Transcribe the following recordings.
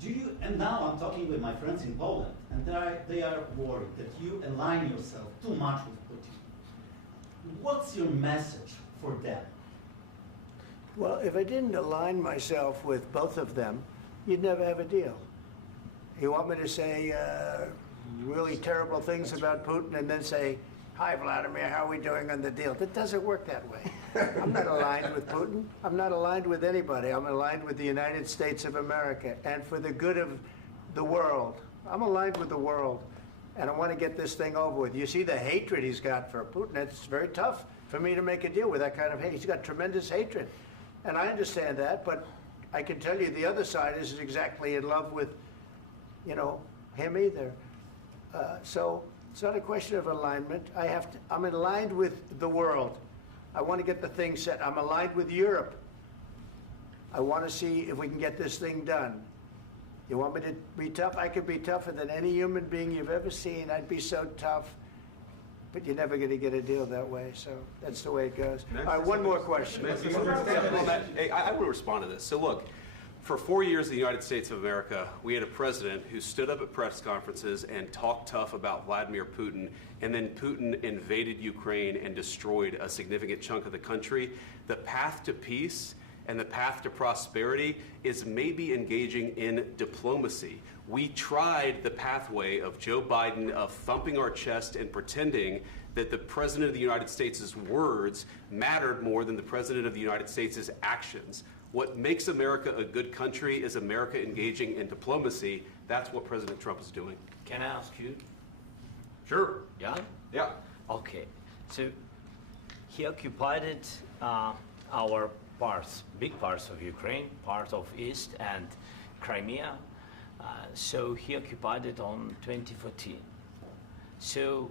Do you, and now I'm talking with my friends in Poland, and they are worried that you align yourself too much with Putin. What's your message for them? Well, if I didn't align myself with both of them, you'd never have a deal. You want me to say really terrible things about Putin and then say, "Hi, Vladimir, how are we doing on the deal?" That doesn't work that way. I'm not aligned with Putin. I'm not aligned with anybody. I'm aligned with the United States of America and for the good of the world. I'm aligned with the world, and I want to get this thing over with. You see the hatred he's got for Putin. It's very tough for me to make a deal with that kind of hate. He's got tremendous hatred, and I understand that, but I can tell you the other side isn't exactly in love with, him either. So it's not a question of alignment. I'm aligned with the world. I want to get the thing set. I'm aligned with Europe. I want to see if we can get this thing done. You want me to be tough? I could be tougher than any human being you've ever seen. I'd be so tough. But you're never going to get a deal that way. So that's the way it goes. All right, one more question. I will respond to this. So look, for 4 years in the United States of America, we had a president who stood up at press conferences and talked tough about Vladimir Putin, and then Putin invaded Ukraine and destroyed a significant chunk of the country. The path to peace and the path to prosperity is maybe engaging in diplomacy. We tried the pathway of Joe Biden of thumping our chest and pretending that the President of the United States' words mattered more than the President of the United States' actions. What makes America a good country is America engaging in diplomacy. That's what President Trump is doing. Can I ask you? Sure. Yeah? Yeah. Okay. So he occupied our parts, big parts of Ukraine, part of East and Crimea. So he occupied it on 2014. So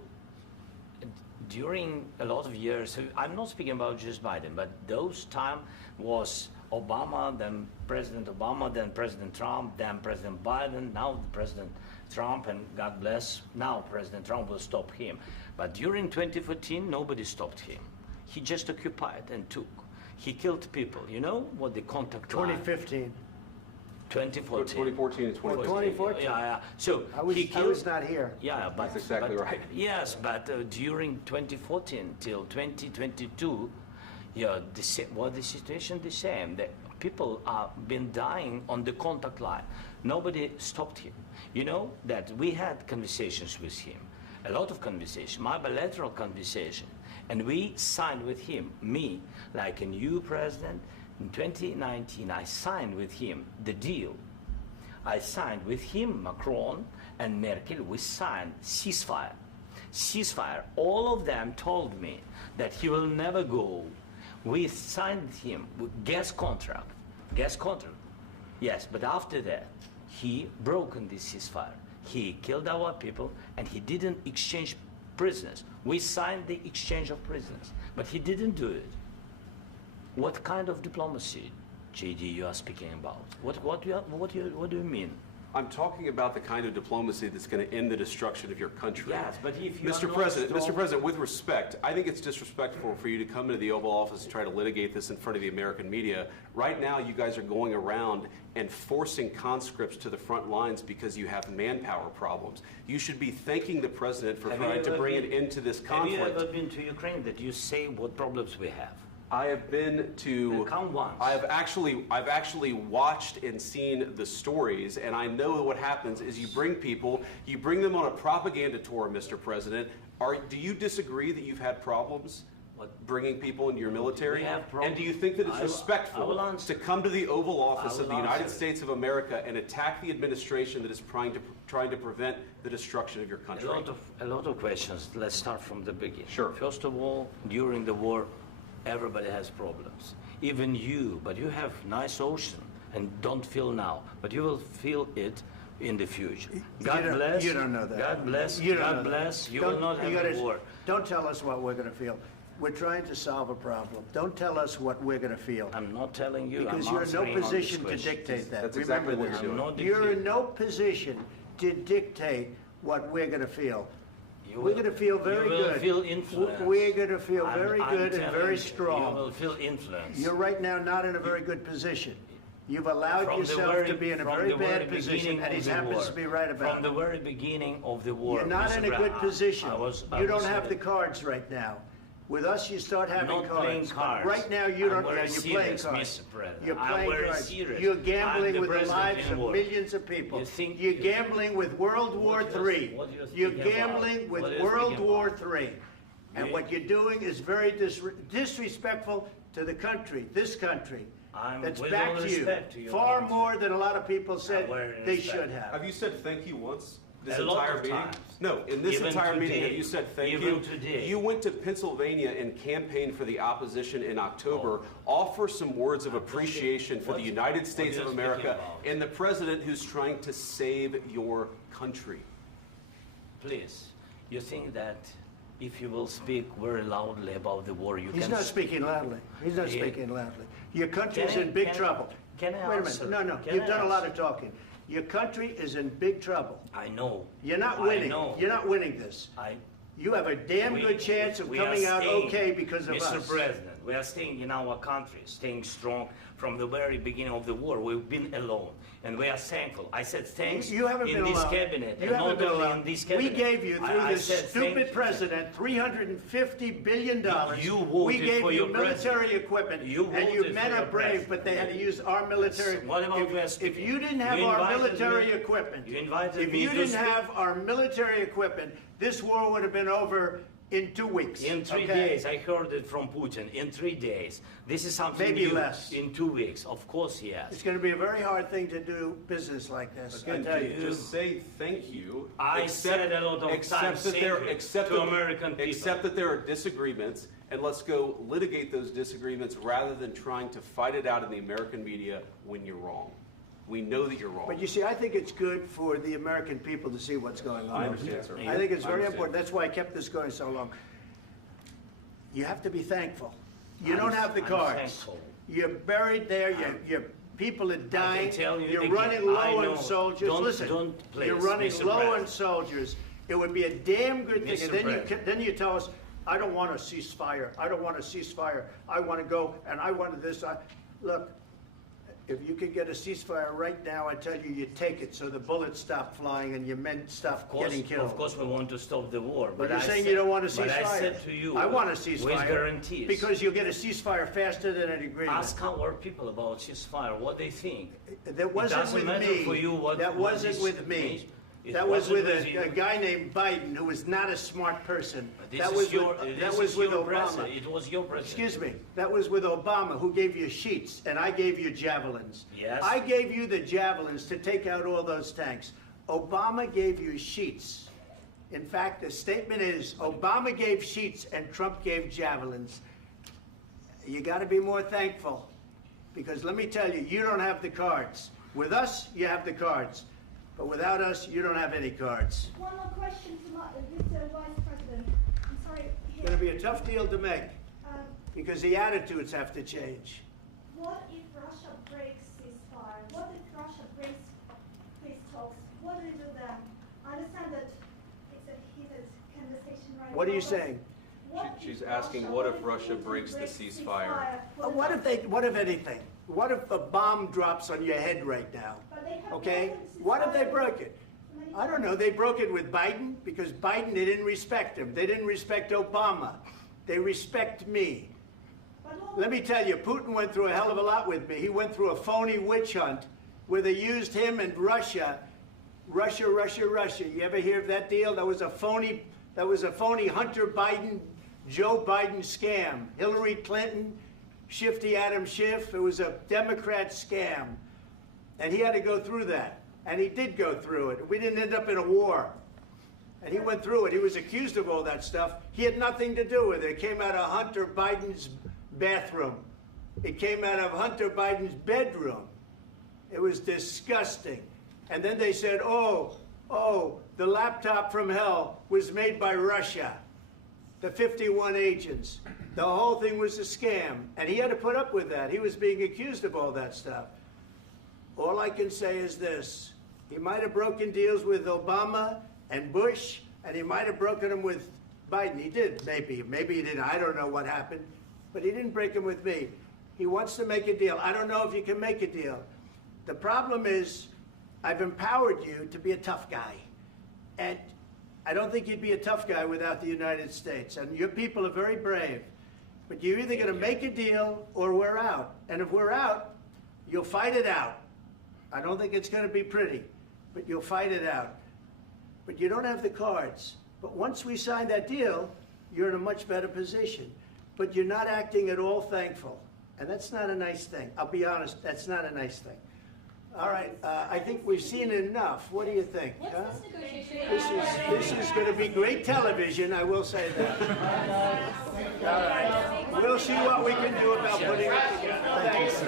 during a lot of years, so I'm not speaking about just Biden, but those time was Obama, then President Obama, then President Trump, then President Biden, now President Trump, and God bless, now President Trump will stop him. But during 2014, nobody stopped him. He just occupied and took. He killed people. You know what the contact 2015. 2014. 2014 and 2015. 2014. Yeah. So I was not here. Yeah, but that's exactly right. Yes, but during 2014 till 2022, the situation the same. The people are been dying on the contact line. Nobody stopped him. You know that we had conversations with him, a lot of conversation, my bilateral conversation, and we signed with him, me, like a new president. In 2019, I signed with him the deal. I signed with him, Macron and Merkel, we signed ceasefire. Ceasefire. All of them told me that he will never go. We signed with him with gas contract. Gas contract. Yes, but after that, he broken this ceasefire. He killed our people and he didn't exchange prisoners. We signed the exchange of prisoners, but he didn't do it. What kind of diplomacy, JD, you are speaking about? What do you mean? I'm talking about the kind of diplomacy that's going to end the destruction of your country. Yes, but if you Mr. President, with respect, I think it's disrespectful for you to come into the Oval Office and try to litigate this in front of the American media. Right now, you guys are going around and forcing conscripts to the front lines because you have manpower problems. You should be thanking the President for trying to bring an end to this conflict. Have you ever been to Ukraine that you say what problems we have? I have been to. Come once. I've actually watched and seen the stories, and I know what happens is you bring them on a propaganda tour, Mr. President. Do you disagree that you've had problems bringing people into your military? And do you think that it's respectful to come to the Oval Office of the United States of America and attack the administration that is trying to prevent the destruction of your country? A lot of questions. Let's start from the beginning. Sure. First of all, during the war, everybody has problems, even you, but you have nice ocean and don't feel now, but you will feel it in the future. God bless. You don't know that. God bless. You God bless. You will not have a war. Don't tell us what we're going to feel. We're trying to solve a problem. Don't tell us what we're going to feel. I'm not telling you. Because you're in no position to dictate that. That's Remember exactly what you're doing. You're in no position to dictate what we're going to feel. We're going to feel very good. You will feel influence. We're going to feel very good and very strong. You will feel influence. You're right now not in a very good position. You've allowed yourself to be in a very bad position, and he happens to be right about From the very beginning of the war. You're not Mr. in a good position. You don't have the saying cards right now. With us, you start having not cards. playing cards. Right now, you don't. I'm very You're playing serious, cards. Mr. President. You're I'm playing very cards. serious. You're I'm gambling the with the president lives in of war. millions of people. You think You're you- gambling with World War What you're- III. what you're You're speaking gambling about? with What you're World speaking War about? III. And You- what you're doing is very disrespectful to the country, this country. I'm That's with back all to you. respect to your Far country. more than a lot of people said very they respect. should have. Have you said thank you once? This A lot entire of meeting? times. No, in this Even entire meeting, have today. you said thank Even you? today. You went to Pennsylvania and campaigned for the opposition in October. Offer some words of appreciation for the United States what of you're America speaking about. and the president who's trying to save your country. Please, you think that if you will speak very loudly about the war, you He's can... not speaking loudly. He's not Yeah. speaking loudly. Your country's Can I- in big can I- trouble. can I Wait a answer? minute. No. Can You've I done a lot answer? of talking. Your country is in big trouble. I know. You're not I winning. know. You're not winning this. You have a damn We- good chance of we are coming out staying, okay because of Mr. us. President, we are staying in our country, staying strong from the very beginning of the war. We've been alone, and we are thankful. I said thanks You haven't in been this alone. cabinet, You and haven't not been only alone. in this We cabinet. gave you, through I this said thank stupid you. president, $350 billion. You voted We gave for you your military president. equipment, You and your voted men for are your brave, president. but they had to use our military. What about West If you Indies? didn't have You our invited military me- equipment, you invited if me you to didn't speak. have our military equipment, this war would have been over in 2 weeks. In 3 okay? days, I heard it from Putin. In 3 days, this is something Maybe new. less. In 2 weeks, of course, yes. It's going to be a very hard thing to do business like this. I Again, tell you. just say thank you. I said a lot of accept times that there- thank you accept to that- American people. Accept that there are disagreements, and let's go litigate those disagreements rather than trying to fight it out in the American media when you're wrong. We know that you're wrong. But you see, I think it's good for the American people to see what's going on. I understand, sir. I think it's I very understand. important. That's why I kept this going so long. You have to be thankful. You I'm- don't have the I'm cards. thankful. You're buried there. Your people are dying. tell you You're again, running I low know. on soldiers. Don't- Listen, don't please, you're running Mr. low on President. soldiers. It would be a damn good thing. Mr. And then President. then you tell us, I don't want a ceasefire. I don't want a ceasefire. I want to go and I want this. Look, if you could get a ceasefire right now, I tell you, you take it so the bullets stop flying and your men stop getting killed. Of course, we want to stop the war. But you're I saying said- you don't want a ceasefire. But I said to you, I want a with ceasefire. guarantees. Because you'll get a ceasefire faster than an agreement. Ask our people about ceasefire, what they think. That wasn't doesn't with matter me. for you what- That what wasn't this with me. means. It That was wasn't with with you. a guy named Biden who was not a smart person. But this That is was your, with, this that was is with your Obama. president. It was your president. Excuse me. That was with Obama, who gave you sheets, and I gave you javelins. Yes. I gave you the javelins to take out all those tanks. Obama gave you sheets. In fact, the statement is Obama gave sheets and Trump gave javelins. You got to be more thankful, because let me tell you, you don't have the cards. With us, you have the cards. But without us, you don't have any cards. One more question to Mr. Vice President. I'm sorry. It's going to be a tough deal to make, Um, because the attitudes have to change. what if Russia breaks ceasefire? What if Russia breaks peace talks? What do you do then? I understand that it's a heated conversation right What now. are you but saying? what She's if asking, Russia- what if Russia Putin breaks the breaks ceasefire? What if anything? What if a bomb drops on your head right now? But they have Okay? broken What if they ceasefire broke it? many I don't times. know. They broke it with Biden because Biden, they didn't respect him. They didn't respect Obama. They respect me. But what- Let me tell you, Putin went through a hell of a lot with me. He went through a phony witch hunt where they used him and Russia. Russia. You ever hear of that deal? That was a phony Hunter Biden, Joe Biden scam. Hillary Clinton, Shifty Adam Schiff. It was a Democrat scam. And he had to go through that. And he did go through it. We didn't end up in a war. And he went through it. He was accused of all that stuff. He had nothing to do with it. It came out of Hunter Biden's bathroom. It came out of Hunter Biden's bedroom. It was disgusting. And then they said, oh, the laptop from hell was made by Russia. The 51 agents. The whole thing was a scam. And he had to put up with that. He was being accused of all that stuff. All I can say is this. He might have broken deals with Obama and Bush, and he might have broken them with Biden. He did, maybe. Maybe he didn't. I don't know what happened. But he didn't break them with me. He wants to make a deal. I don't know if you can make a deal. The problem is, I've empowered you to be a tough guy. And I don't think you'd be a tough guy without the United States. And your people are very brave. But you're either going to make a deal or we're out. And if we're out, you'll fight it out. I don't think it's going to be pretty, but you'll fight it out. But you don't have the cards. But once we sign that deal, you're in a much better position. But you're not acting at all thankful. And that's not a nice thing. I'll be honest, that's not a nice thing. All right, I think we've seen enough. What do you think? What's huh? this negotiation? This is going to be great television, I will say that. All right, we'll see what we can do about putting it together. Thanks.